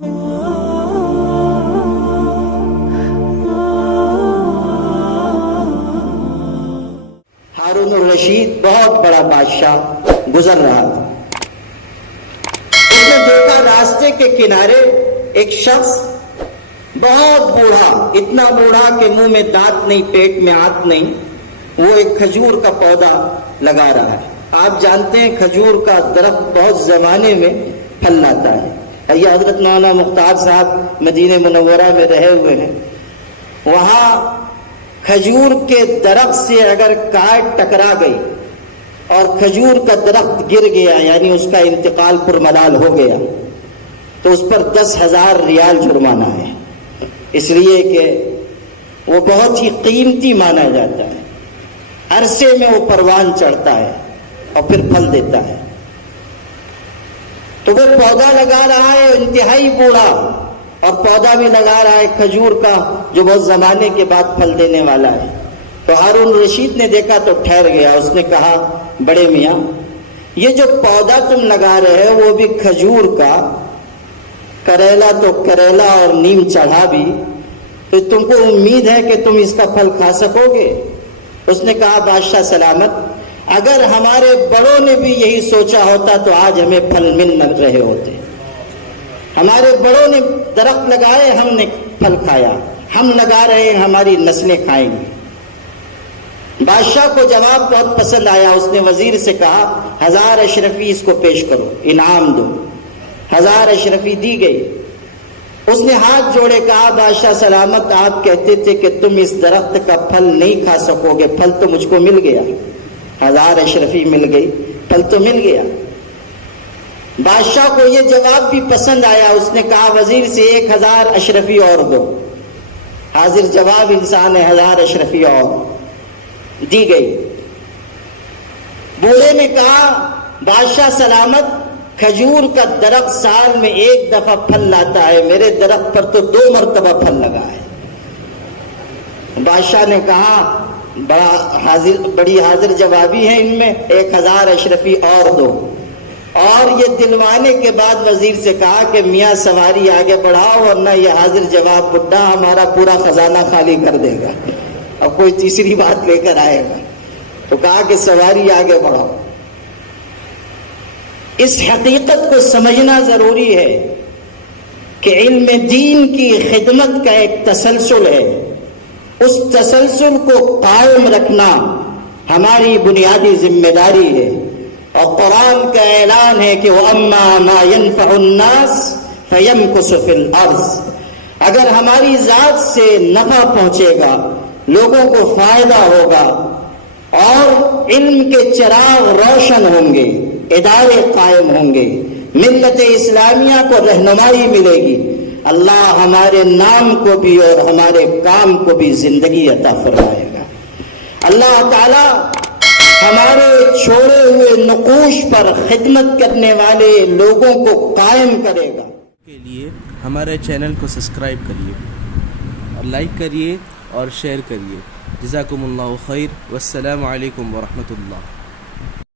ہارون الرشید بہت بڑا بادشاہ گزر رہا تھا۔ اس نے دیکھا راستے کے کنارے ایک شخص بہت بوڑھا، اتنا بوڑھا کہ منہ میں دانت نہیں، پیٹ میں آنت نہیں، وہ ایک کھجور کا پودا لگا رہا ہے۔ آپ جانتے ہیں کھجور کا درخت بہت زمانے میں پھل لاتا ہے۔ یہ حضرت مولانا مختار صاحب مدینہ منورہ میں رہے ہوئے ہیں، وہاں کھجور کے درخت سے اگر کاٹ ٹکرا گئی اور کھجور کا درخت گر گیا، یعنی اس کا انتقال پرملال ہو گیا، تو اس پر 10,000 ریال جرمانہ ہے، اس لیے کہ وہ بہت ہی قیمتی مانا جاتا ہے۔ عرصے میں وہ پروان چڑھتا ہے اور پھر پھل دیتا ہے۔ تو وہ پودا لگا رہا ہے انتہائی بوڑھا، اور پودا بھی لگا رہا ہے کھجور کا جو بہت زمانے کے بعد پھل دینے والا ہے۔ تو ہارون رشید نے دیکھا تو ٹھہر گیا، اس نے کہا بڑے میاں یہ جو پودا تم لگا رہے ہو وہ بھی کھجور کا، کریلا تو کریلا اور نیم چڑھا بھی، تو تم کو امید ہے کہ تم اس کا پھل کھا سکو گے؟ اس نے کہا بادشاہ سلامت، اگر ہمارے بڑوں نے بھی یہی سوچا ہوتا تو آج ہمیں پھل مل نہ رہے ہوتے۔ ہمارے بڑوں نے درخت لگائے، ہم نے پھل کھایا، ہم لگا رہے ہیں، ہماری نسلیں کھائیں گی۔ بادشاہ کو جواب بہت پسند آیا، اس نے وزیر سے کہا 1000 اشرفی اس کو پیش کرو، انعام دو۔ 1000 اشرفی دی گئی۔ اس نے ہاتھ جوڑے کہا بادشاہ سلامت، آپ کہتے تھے کہ تم اس درخت کا پھل نہیں کھا سکو گے، پھل تو مجھ کو مل گیا، 1000 اشرفی مل گئی، پھل تو مل گیا۔ بادشاہ کو یہ جواب بھی پسند آیا، اس نے کہا وزیر سے 1000 اشرفی اور دو۔ حاضر جواب انسان ہے، 1000 اشرفی اور دی گئی۔ بوڑھے نے کہا بادشاہ سلامت، کھجور کا درخت سال میں 1 دفعہ پھل لاتا ہے، میرے درخت پر تو 2 مرتبہ پھل لگا ہے۔ بادشاہ نے کہا بڑی حاضر جوابی ہے ان میں، 1000 اشرفی اور دو۔ اور یہ دلوانے کے بعد وزیر سے کہا کہ میاں سواری آگے بڑھاؤ ورنہ یہ حاضر جواب بڈھا ہمارا پورا خزانہ خالی کر دے گا، اب کوئی تیسری بات لے کر آئے گا۔ تو کہا کہ سواری آگے بڑھاؤ۔ اس حقیقت کو سمجھنا ضروری ہے کہ علم دین کی خدمت کا ایک تسلسل ہے، اس تسلسل کو قائم رکھنا ہماری بنیادی ذمہ داری ہے۔ اور قرآن کا اعلان ہے کہ وَأَمَّا مَا يَنْفَعُ النَّاسِ فَيَمْكُثُ فِي الْأَرْضِ، اگر ہماری ذات سے نفع پہنچے گا، لوگوں کو فائدہ ہوگا اور علم کے چراغ روشن ہوں گے، ادارے قائم ہوں گے، ملت اسلامیہ کو رہنمائی ملے گی، اللہ ہمارے نام کو بھی اور ہمارے کام کو بھی زندگی عطا فرمائے گا۔ اللہ تعالی ہمارے چھوڑے ہوئے نقوش پر خدمت کرنے والے لوگوں کو قائم کرے گا۔ کے لیے ہمارے چینل کو سبسکرائب کریے اور لائک کریے اور شیئر کریے۔ جزاکم اللہ خیر، والسلام علیکم ورحمۃ اللہ۔